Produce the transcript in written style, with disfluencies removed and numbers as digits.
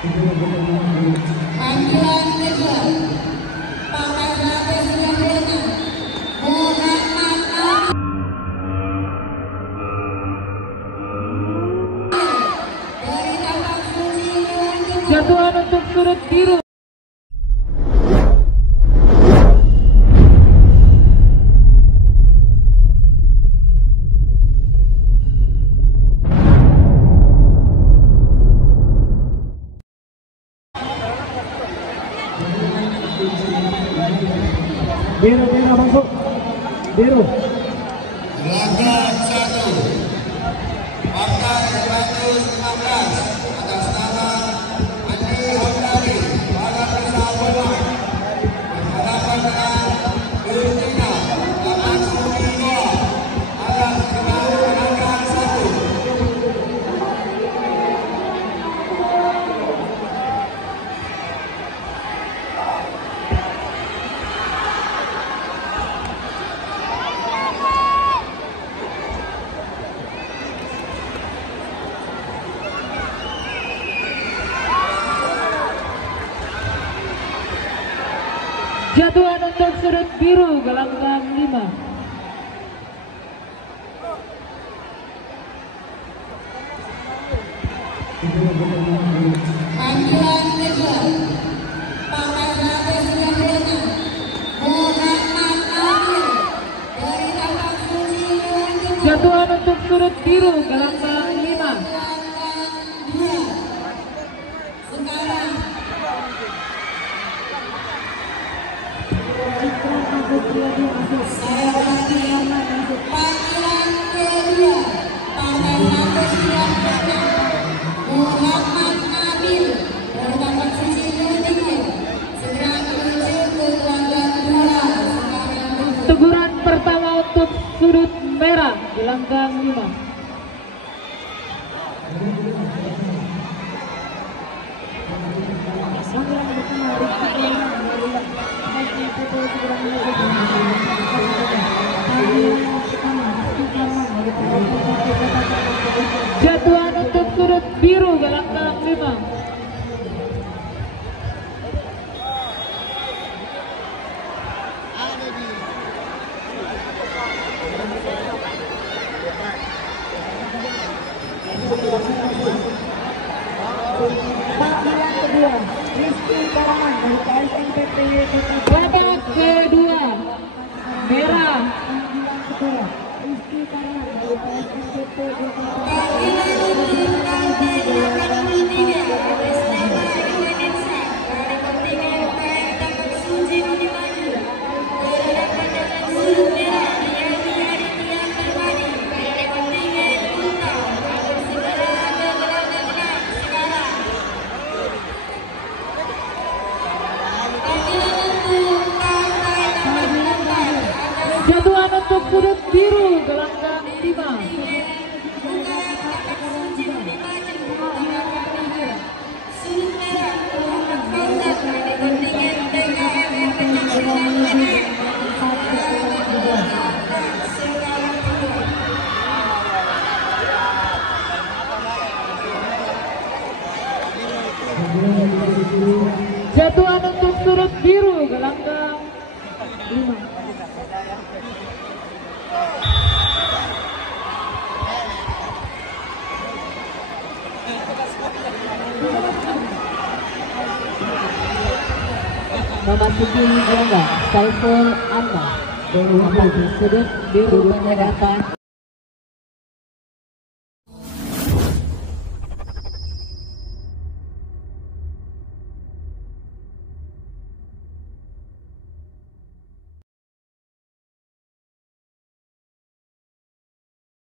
Panggilan kedua, Pakai Rabe Surabaya, Muhammad Ali. Dari Tapak Suci Jatuhan untuk surut biru. Biru masuk. Biru. Laga 1 Partai 115 atas nama Andri Hamdani pada persahabatan berhadapan dengan Filipina 82 atas kemenangan 1. Jatuhan untuk surut biru gelanggang 5. Panggilan kedua, Pakai Rabe Surabaya, Muhammad Ali dari Tapak Suci. Jatuhan untuk surut biru gelanggang 5. Sekarang panggilan kedua, Pakai Rabe Surabaya, Muhammad Nabil dari Tapak Suci Indonesia. Segera menuju ke gelanggang 2. Teguran pertama untuk surut merah gelanggang 5. Jatuhan untuk surut biru gelanggang 5. Panggilan kedua, Rizky Karaman dari KSMPT Babak kedua merah. Panggilan kedua, Rizky Karaman dari KSMPT Jatuhan untuk surut biru gelanggang 5. Jatuhan untuk surut biru gelanggang 5. Memasuki ganda Saiful Anda dari sudut biru penyegatan.